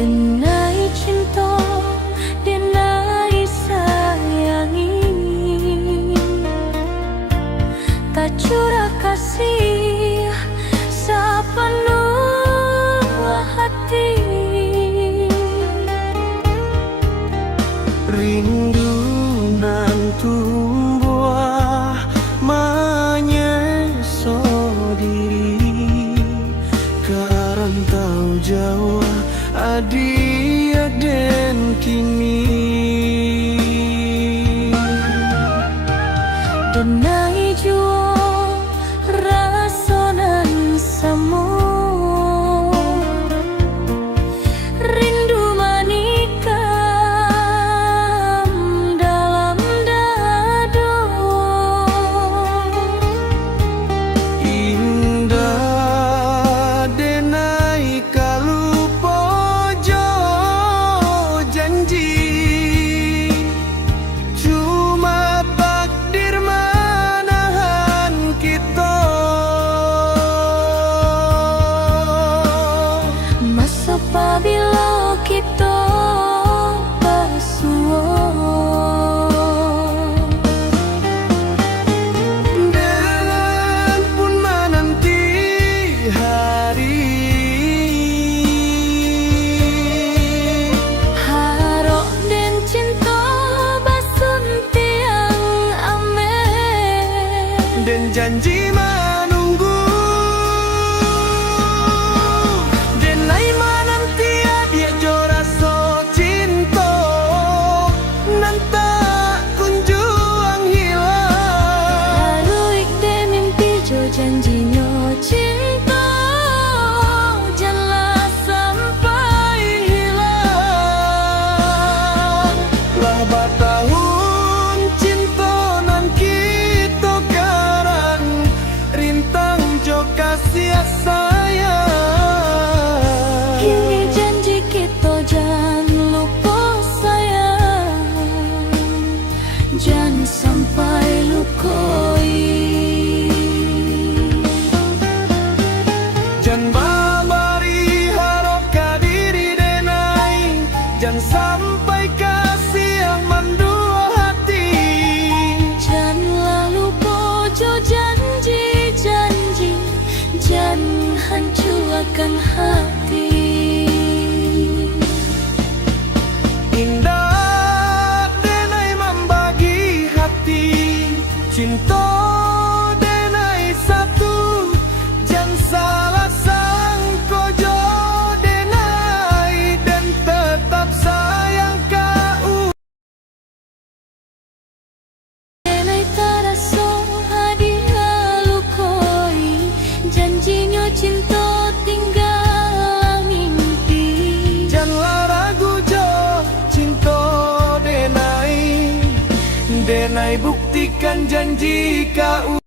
denai cinta, denai sayangi, tak curah kasih sepenuh hati. Rindu nan tumbuh menyesodiri ke rantau jauh adia den kini. Denai jua rasonan semu, rindu manikam dalam dado. Indah denai kalu pojo janji, cuma takdir manahan kita. Masa pabila kita bersuara, Dan pun menanti hari harok dan cinta basun tiang amen, dan janji menunggu. Denai menanti dia jora so cinta nan tak kunjung hilang. lalu ikde mimpi jo janjinya cinta janganlah sampai hilang. Lah batahun cinta nan kita karang, rintang jo kasih sayang. Kini janji kita jangan lupa sayang, jangan sampai lukoi. Jan babari harap kadiri denai, jan sampai kasih yang mendua hati. Janganlah lupa jo janji-janji, jangan hancurkan hati. Indah denai membagi hati, cinta denai satu, jan salah sangko denai dan tetap sayang kau. Denai taraso hadiah lukoi, janjinya cinta tinggal mimpi. Janganlah ragu jo cinta denai, denai buktikan janji kau.